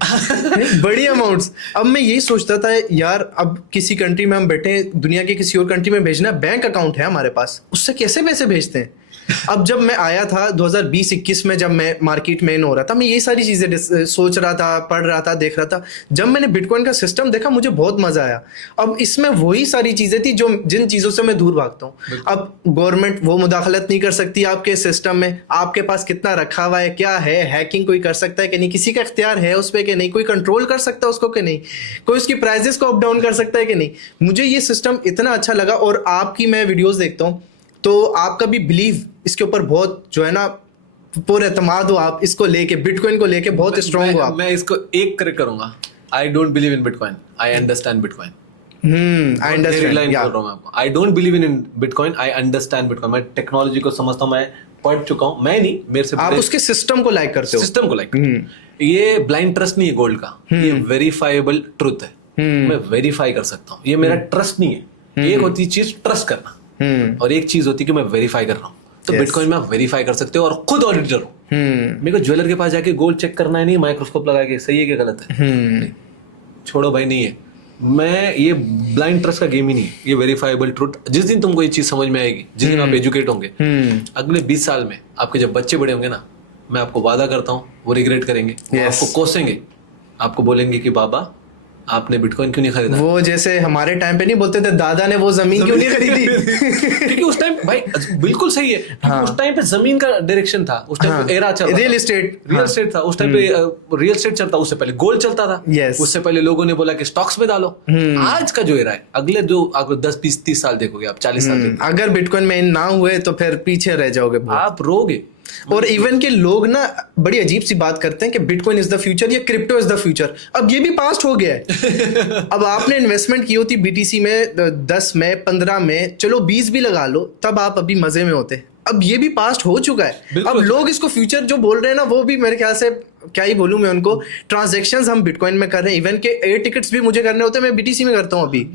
बड़ी अमाउंट्स। अब मैं यही सोचता था यार, अब किसी कंट्री में हम बैठे, दुनिया के किसी और कंट्री में भेजना, बैंक अकाउंट है हमारे पास, उससे कैसे पैसे भेजते हैं? अब जब मैं आया था 2020-21 में, जब मैं मार्केट में इन हो रहा था, मैं ये सारी चीजें सोच रहा था, पढ़ रहा था, देख रहा था। जब मैंने बिटकॉइन का सिस्टम देखा, मुझे बहुत मजा आया। अब इसमें वही सारी चीजें थी जो जिन चीजों से मैं दूर भागता हूँ। अब गवर्नमेंट वो मुदाखलत नहीं कर सकती आपके सिस्टम में, आपके पास कितना रखा हुआ है, क्या है, हैकिंग कोई कर सकता है कि नहीं, किसी का इख्तियार है उस पर कि नहीं, कोई कंट्रोल कर सकता है उसको कि नहीं, कोई उसकी प्राइजेस को अप डाउन कर सकता है कि नहीं। मुझे ये सिस्टम इतना अच्छा लगा, और आपकी मैं वीडियोस देखता हूँ तो आपका भी बिलीव इसके ऊपर बहुत जो है ना, पूरे एतमाद हो आप इसको लेके, बिटकॉइन को लेके बहुत स्ट्रांग हो आप। मैं इसको एक करेक्ट करूंगा, I don't believe in bitcoin, I understand bitcoin. I understand, I don't believe in bitcoin, I understand bitcoin. मैं टेक्नोलॉजी को समझता हूँ, मैं पढ़ चुका हूँ, मैं नहीं, मेरे से आप उसके सिस्टम को लाइक करते हो, सिस्टम को लाइक। ये ब्लाइंड ट्रस्ट नहीं है गोल्ड का, ये वेरीफाइबल ट्रुथ है, मैं वेरीफाई कर सकता हूँ, ये मेरा ट्रस्ट नहीं है। एक होती चीज ट्रस्ट करना, और एक चीज होती है कि मैं वेरीफाई कर रहा हूँ। तो बिटकॉइन में आप वेरीफाई कर सकते हो, और खुद ऑडिटर हो। मेरे को ज्वेलर के पास जाके गोल्ड चेक करना है, नहीं माइक्रोस्कोप लगा के, सही है कि गलत है, नहीं, छोड़ो भाई, नहीं है। मैं, ये ब्लाइंड ट्रस्ट का गेम ही नहीं है, ये वेरीफाइबल ट्रुथ। जिस दिन तुमको ये चीज समझ में आएगी, जिस दिन आप एजुकेट होंगे, अगले 20 साल में आपके जब बच्चे बड़े होंगे ना, मैं आपको वादा करता हूँ वो रिग्रेट करेंगे, आपको कोसेंगे, आपको बोलेंगे कि बाबा आपने बिटकॉइन क्यों नहीं खरीदा। वो जैसे हमारे टाइम पे नहीं बोलते थे, दादा ने वो जमीन क्यों नहीं खरीदी। क्योंकि उस टाइम भाई बिल्कुल सही है, हाँ। उस टाइम पे जमीन का डायरेक्शन था, उस टाइम पे एरा चल रहा था, रियल एस्टेट था उस टाइम पे, रियल एस्टेट चलता, उससे पहले गोल्ड चलता था, उससे पहले लोगों ने बोला कि स्टॉक्स में डालो। आज का जो एरा है, अगले 10-20-30 साल देखोगे आप, 40 साल देखोगे, अगर बिटकॉइन में ना हुए तो फिर पीछे रह जाओगे, आप रोगे। और इवन के लोग ना बड़ी अजीब सी बात करते हैं कि बिटकॉइन इज द फ्यूचर या क्रिप्टो इज द फ्यूचर। अब ये भी पास्ट हो गया है। अब आपने इन्वेस्टमेंट की होती बीटीसी में 10 में 15 में, चलो 20 भी लगा लो, तब आप अभी मजे में होते। अब ये भी पास्ट हो चुका है। अब लोग इसको फ्यूचर जो बोल रहे हैं ना, वो भी मेरे ख्याल से, क्या ही बोलूं मैं उनको, ट्रांजैक्शंस हम बिटकॉइन में कर रहे हैं। इवन के एयर टिकट्स भी मुझे करने होते हैं, मैं बीटीसी में करता हूँ अभी।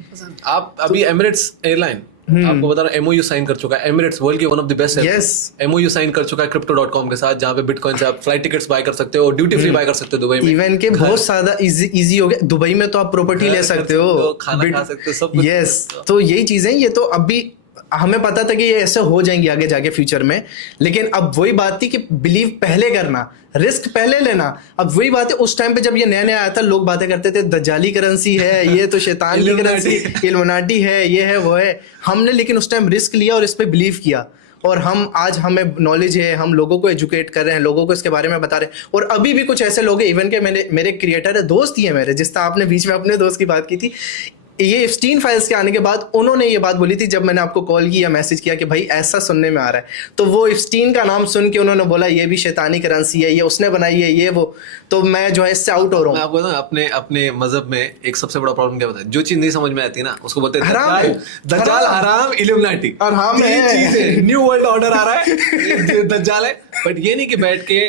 आप अभी एमिरेट्स एयरलाइन, आपको बता रहा हूं, एमओयू साइन कर चुका है एमिरेट्स, वर्ल्ड की वन ऑफ द बेस्ट है। एमओयू साइन कर चुका है crypto.com के साथ, जहां पे बिटकॉइन से आप फ्लाइट टिकट्स बाय कर सकते हो, ड्यूटी फ्री बाय कर सकते हो दुबई में। इवन के बहुत ज्यादा इजी हो गया, दुबई में तो आप प्रॉपर्टी ले सकते हो, खाना खा सकते हो, सब कुछ। यस, तो यही चीजें, ये तो अभी हमें पता था कि ये ऐसे हो जाएंगी आगे जाके फ्यूचर में, लेकिन अब वही बात थी कि बिलीव पहले करना, रिस्क पहले लेना। अब वही बात है, उस टाइम पे जब ये नया नया आया था, लोग बातें करते थे दज्जाली करेंसी है, ये तो शैतान की करेंसी, इल्यूमिनाटी है, ये है वो है। हमने लेकिन उस टाइम रिस्क लिया और इस पे बिलीव किया, और हम आज, हमें नॉलेज है, हम लोगों को एजुकेट कर रहे हैं, लोगों को इसके बारे में बता रहे हैं। और अभी भी कुछ ऐसे लोग हैं, इवन के मेरे क्रिएटर है, दोस्त ही है मेरे, जिस तरह आपने बीच में अपने दोस्त की बात की थी, ये एप्स्टीन फाइल्स के आने के बाद उन्होंने ये बात बोली थी, जब मैंने आपको कॉल की या मैसेज किया कि भाई ऐसा सुनने में आ रहा है, तो वो एप्स्टीन का नाम सुन के उन्होंने बोला ये भी शैतानी करेंसी है, ये उसने बनाई है, ये वो, तो मैं जो है इससे आउट हो रहा मैं हूँ। आपको ना अपने अपने मजहब में एक सबसे बड़ा प्रॉब्लम क्या बताया, जो चीज नहीं समझ में आती ना उसको बोलते हैं हराम है। दज्जाल, हराम, इल्यूमिनाटी, हराम है। तीन चीजें, न्यू वर्ल्ड ऑर्डर आ रहा है, दज्जाल है। बट ये नहीं कि बैठ के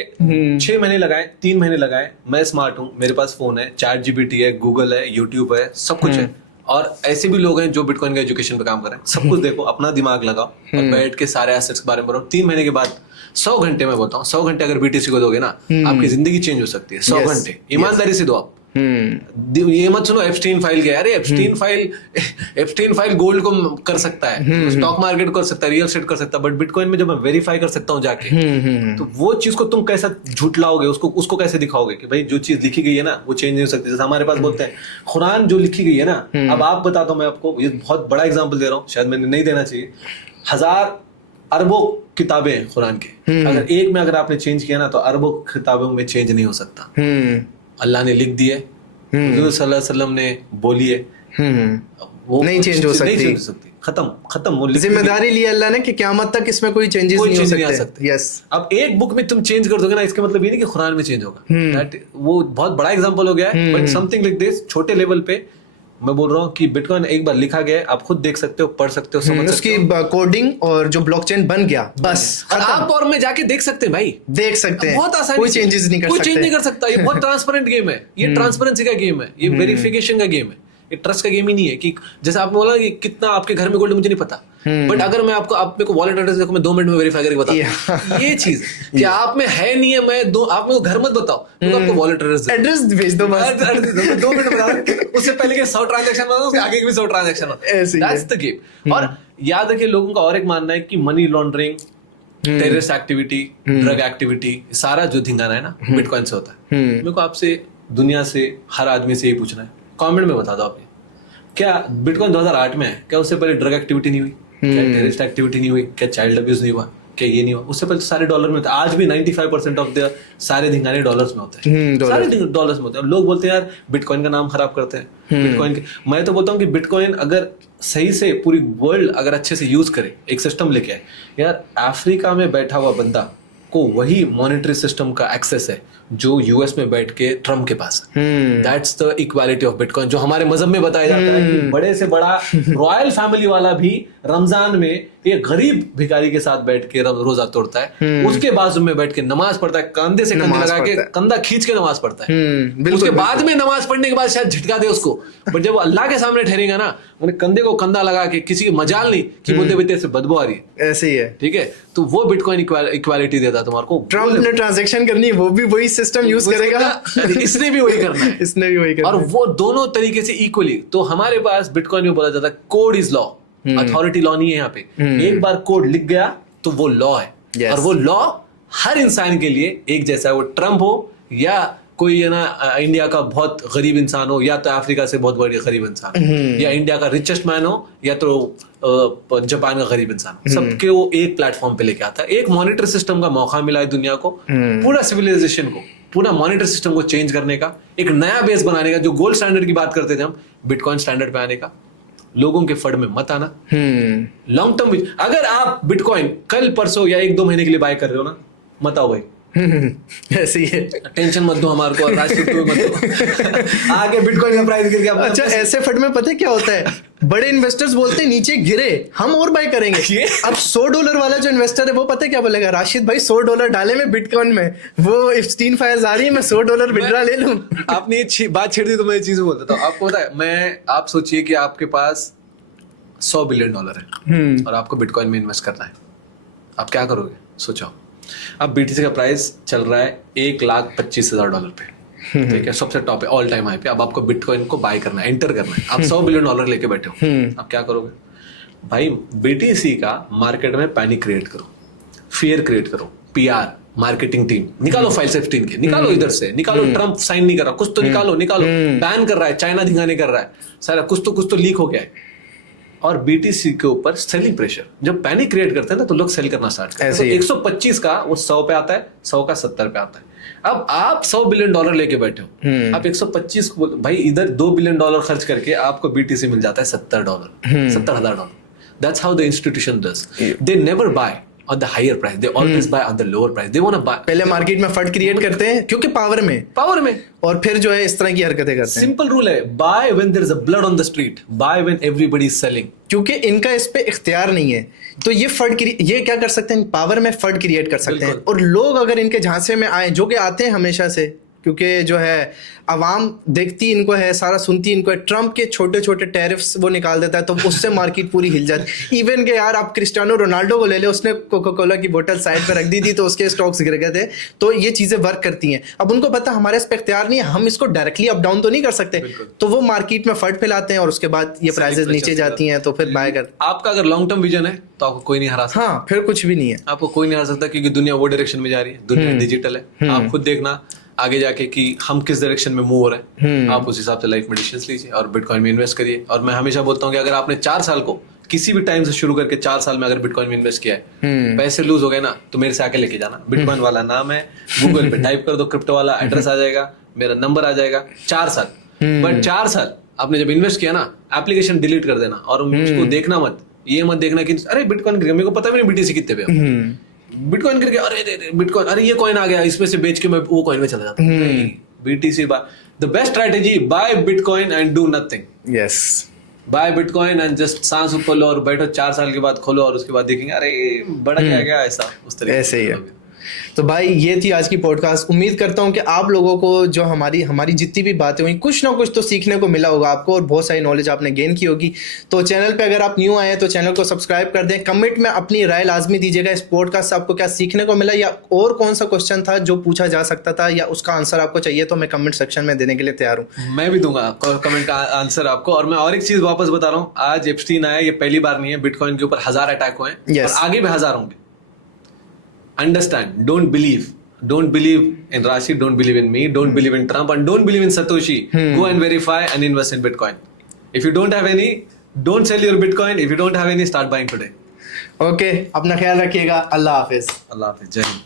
6 महीने लगाए, 3 महीने लगाए, मैं स्मार्ट हूँ, मेरे पास फोन है, चैट जीपीटी है, गूगल है, यूट्यूब है, सब कुछ है। और ऐसे भी लोग हैं जो बिटकॉइन का एजुकेशन पे काम कर रहे हैं। सब कुछ देखो, अपना दिमाग लगाओ और बैठ के सारे एसेट्स के बारे में पढ़ो। 3 महीने के बाद 100 घंटे में बोलता हूँ, 100 घंटे अगर बीटीसी को दोगे ना, आपकी जिंदगी चेंज हो सकती है। 100 Yes. घंटे ईमानदारी से दो आप। ये मत सुनो एप्स्टीन फाइल के, अरे एप्स्टीन फाइल गोल्ड को कर सकता है, स्टॉक मार्केट कर सकता है, रियल एस्टेट कर सकता है, बट बिटकॉइन में जब मैं वेरीफाई कर सकता हूँ जाके, तो वो चीज को तुम कैसा झुटलाओगे, उसको कैसे दिखाओगे कि भाई जो चीज लिखी गई है ना वो चेंज नहीं हो सकती। जैसे हमारे पास बोलते हैं कुरान जो लिखी गई है ना, अब आप बता दो, मैं आपको ये बहुत बड़ा एग्जाम्पल दे रहा हूँ, शायद मैंने नहीं देना चाहिए। 1000 अरबों किताबें हैं कुरान के, अगर एक में अगर आपने चेंज किया ना तो अरबों किताबों में चेंज नहीं हो सकता। अल्लाह ने लिख दिए, हुजूर सल्लल्लाहु अलैहि वसल्लम ने बोली है, वो नहीं चेंज हो सकती, नहीं चेंज हो सकती, खत्म। वो जिम्मेदारी ली अल्लाह ने कि क़यामत तक इसमें कोई चेंजेस नहीं हो सकते। यस। अब एक बुक में तुम चेंज कर दोगे ना, इसका मतलब ये नहीं कि कुरान में चेंज होगा। वो बहुत बड़ा एग्जांपल हो गया है, बट समथिंग लाइक दिस, छोटे लेवल पे मैं बोल रहा हूँ कि बिटकॉइन एक बार लिखा गया है, आप खुद देख सकते हो, पढ़ सकते हो, समझ सकते हो, उसकी कोडिंग और जो ब्लॉकचेन बन गया, बस और आप और मैं जाके देख सकते हैं भाई, देख सकते हैं, बहुत आसानी कोई से। चेंजेस नहीं कर सकते, कोई चेंज नहीं कर सकता। ये बहुत ट्रांसपेरेंट गेम है, ये ट्रांसपेरेंसी का गेम है, ये वेरिफिकेशन का गेम है, ये ट्रस्ट का गेम ही नहीं है कि जैसे आपने बोला कि कितना आपके घर में गोल्ड मुझे नहीं पता, बट अगर मैं आपको, आप मेरे को वॉलेट एड्रेस देखो, मैं 2 मिनट में वेरीफाई करके बताऊं ये चीज कि आप में है नहीं है, मैं आप मेरे को घर मत बताओ, तो आपको वॉलेट एड्रेस भेज दो बस, 2 मिनट बता दूं, उससे पहले के 100 ट्रांजैक्शन बताओ, उसके आगे के भी 100 ट्रांजैक्शन ऐसे ही है। That's the game. और याद रखिए, लोगों का और एक मानना है कि money laundering, terrorist activity, drug activity, सारा जो धिंगाना है ना बिटकॉइन से होता है। मेरे को आपसे, दुनिया से, हर आदमी से यही पूछना है, कमेंट में बता दो आप, क्या बिटकॉइन 2008 में है, क्या उससे पहले ड्रग एक्टिविटी नहीं हुई, क्या टेररिस्ट एक्टिविटी नहीं हुई, क्या चाइल्ड अब्यूज नहीं हुआ, क्या ये नहीं हुआ? उससे पहले सारे डॉलर में होता है। आज भी 95% ऑफ द सारे धिंगाने डॉलर्स में होते हैं, सारे डॉलर्स में होते हैं। लोग बोलते हैं यार बिटकॉइन का नाम खराब करते हैं, बिटकॉइन के, मैं तो बोलता हूँ कि बिटकॉइन अगर सही से पूरी वर्ल्ड अगर अच्छे से यूज करे, एक सिस्टम लेके आए, यार अफ्रीका में बैठा हुआ बंदा को वही मॉनेटरी सिस्टम का एक्सेस है जो यूएस में बैठ के ट्रम्प के पास है। That's the equality of bitcoin, जो हमारे मजहब में बताया जाता है कि बड़े से बड़ा रॉयल फैमिली वाला भी रमजान में एक गरीब भिखारी के साथ बैठ के रोजा तोड़ता है, उसके बाजू में बैठ के नमाज पढ़ता है, कंधे से कंधे लगा के, कंधा खींच के नमाज पढ़ता है। उसके बाद में नमाज पढ़ने के बाद शायद झटका दे उसको, बट जब वो अल्लाह के सामने ठहरेगा ना, मैंने कंधे को कंधा लगा के, किसी की मजाल नहीं कि बोलते बेटे से बदबू आ रही है, ऐसे ही है, ठीक है। तो वो बिटकॉइन इक्वालिटी देता है तुम्हारे को। ट्रम्प ने ट्रांजैक्शन करनी, वो भी वही सिस्टम यूज करेगा, इसने भी वही करना है, इसने भी वही करना और वो दोनों तरीके से इक्वली। तो हमारे पास बिटकॉइन में बोला जाता है code is law, authority law नहीं है यहाँ पे। एक बार कोड लिख गया तो वो लॉ है, Yes. और वो लॉ हर इंसान के लिए एक जैसा है, वो ट्रम्प हो या कोई है ना इंडिया का बहुत गरीब इंसान हो, या तो अफ्रीका से बहुत बड़ी गरीब इंसान हो, या इंडिया का रिचेस्ट मैन हो, या तो जापान का गरीब इंसान, सबके वो एक प्लेटफॉर्म पे लेके आता है। एक मॉनिटर सिस्टम का मौका मिला है दुनिया को, पूरा सिविलाइजेशन को, पूरा मॉनिटर सिस्टम को चेंज करने का, एक नया बेस बनाने का। जो गोल्ड स्टैंडर्ड की बात करते थे हम, बिटकॉइन स्टैंडर्ड पे आने का। लोगों के फंड में मत आना, लॉन्ग टर्म। अगर आप बिटकॉइन कल परसों या 1-2 महीने के लिए बाय कर रहे हो ना, मत आओ भाई, ऐसे ही है, टेंशन मत दो हमारे को, राष्ट्रीय को मत दो। आगे बिटकॉइन का प्राइस गिर गया। अच्छा, ऐसे फंड में पता है क्या होता है, बड़े इन्वेस्टर्स बोलते हैं नीचे गिरे हम और बाय करेंगे। अब $100 वाला जो इन्वेस्टर है वो पता है क्या बोलेगा, राशिद भाई $100 डाले मैं बिटकॉइन में, वो एप्स्टीन फाइल्स आ रही है, मैं $100 विड्रॉ ले लूं। आपने ये बात छेड़ दी तो मैं ये चीज बोलता हूँ आपको। पता है, आप सोचिए कि आपके पास $100 बिलियन है और आपको बिटकॉइन में इन्वेस्ट करना है, आप क्या करोगे? सोचो। अब बीटीसी का प्राइस चल रहा है $1,25,000 पे, ठीक है, सबसे टॉप है, ऑल टाइम हाई पे। अब आपको बिटकॉइन को बाय करना है, एंटर करना है, आप $100 बिलियन लेके बैठे हो, आप क्या करोगे भाई? बीटीसी का मार्केट में पैनिक क्रिएट करो, फियर क्रिएट करो, पीआर, मार्केटिंग टीम निकालो, फाइल 15 के निकालो, इधर से निकालो, ट्रम्प साइन नहीं कर रहा, कुछ तो निकालो, बैन कर रहा है, चाइना धिंगाने कर रहा है, सारा कुछ तो लीक हो गया है, और BTC के ऊपर सेलिंग प्रेशर, जब पैनिक क्रिएट करते हैं ना तो लोग सेल करना स्टार्ट करते हैं। ऐसे तो ही। 125 का वो 100 पे आता है, 100 का 70 पे आता है। अब आप $100 बिलियन लेके बैठे हो, आप 125 को भाई इधर $2 बिलियन खर्च करके आपको BTC मिल जाता है $70, $70,000। That's how the institution does. They never buy on the higher price. They always buy on the lower price. They want to buy. पहले मार्केट में फंड क्रिएट करते हैं क्योंकि पावर में और फिर जो है इस तरह की हरकतें करते हैं। सिंपल रूल है, buy when there is a blood on the street, buy when everybody is selling. क्योंकि इनका इस पे इख्तियार नहीं है, तो ये ये क्या कर सकते हैं, पावर में फंड क्रिएट कर सकते हैं। और लोग अगर इनके झांसे में आए, जो कि आते हैं हमेशा से, क्योंकि जो है आवाम देखती इनको है, सारा सुनती इनको है। ट्रम्प के छोटे छोटे टैरिफ्स वो निकाल देता है तो उससे मार्केट पूरी हिल जाती। इवन के यार आप क्रिस्टियानो रोनाल्डो को ले ले, उसने कोका कोला की बोतल साइड पे रख दी थी तो उसके स्टॉक्स गिर गए थे। तो ये चीजें वर्क करती हैं। अब उनको पता हमारे इस पे इख्तियार नहीं है, हम इसको डायरेक्टली अप डाउन तो नहीं कर सकते, तो वो मार्केट में फंड फैलाते हैं और उसके बाद ये प्राइसेस नीचे जाती हैं तो फिर बाय करते। आपका अगर लॉन्ग टर्म विजन है तो आपको कोई नहीं हरा सकता। हाँ, फिर कुछ भी नहीं है, आपको कोई नहीं हरा सकता, क्योंकि दुनिया वो डायरेक्शन में जा रही है, दुनिया डिजिटल है। आप खुद देखना आगे जाके कि हम किस डायरेक्शन में मूव हो रहे हैं, आप उस हिसाब से लाइफ में डिसीजंस लीजिए और बिटकॉइन में इन्वेस्ट करिए। और मैं हमेशा बोलता हूँ कि अगर आपने 4 साल को किसी भी टाइम से शुरू करके 4 साल में अगर बिटकॉइन में इन्वेस्ट किया है, पैसे लूज हो गए ना, तो मेरे से आके लेके जाना। बिटकॉइन वाला नाम है, गूगल पे टाइप कर दो, क्रिप्टो वाला एड्रेस आ जाएगा, मेरा नंबर आ जाएगा। 4 साल, बट 4 साल आपने जब इन्वेस्ट किया ना, एप्लीकेशन डिलीट कर देना और उसको देखना मत, ये मत देखना कि अरे बिटकॉइन गिर गया, मेरे को पता भी नहीं BTC कितने पे, बिटकॉइन गिर गया, अरे बिटकॉइन, अरे ये कॉइन आ गया, इसमें से बेच के मैं वो कॉइन में चला जाता हूँ। BTC the best strategy, buy Bitcoin and do nothing. Yes. Buy Bitcoin and just सांस ऊपर लो और बैठो, 4 साल के बाद खोलो और उसके बाद देखेंगे अरे बड़ा क्या ऐसा, उस तरीके ऐसे ही है। तो भाई ये थी आज की पॉडकास्ट। उम्मीद करता हूँ कि आप लोगों को जो हमारी जितनी भी बातें हुई, कुछ ना कुछ तो सीखने को मिला होगा आपको और बहुत सारी नॉलेज आपने गेन की होगी। तो चैनल पे अगर आप न्यू आए हैं तो चैनल को सब्सक्राइब कर दें। कमेंट में अपनी राय लाजमी दीजिएगा, इस पॉडकास्ट से आपको क्या सीखने को मिला या और कौन सा क्वेश्चन था जो पूछा जा सकता था या उसका आंसर आपको चाहिए, तो मैं कमेंट सेक्शन में देने के लिए तैयार हूँ। मैं भी दूंगा कमेंट का आंसर आपको। और मैं और एक चीज वापस बता रहा हूँ, आज एप्स्टीन आया, ये पहली बार नहीं है। बिटकॉइन के ऊपर 1000 अटैक हुए हैं और आगे भी 1000 होंगे। Understand, don't believe in Rashi, don't believe in me, don't believe in Trump, and don't believe in Satoshi. Go and verify and invest in Bitcoin. If you don't have any, don't sell your Bitcoin. If you don't have any, start buying today. Okay, अपना ख्याल रखिएगा। अल्लाह हाफिज। Allah Hafiz. Jai Hind.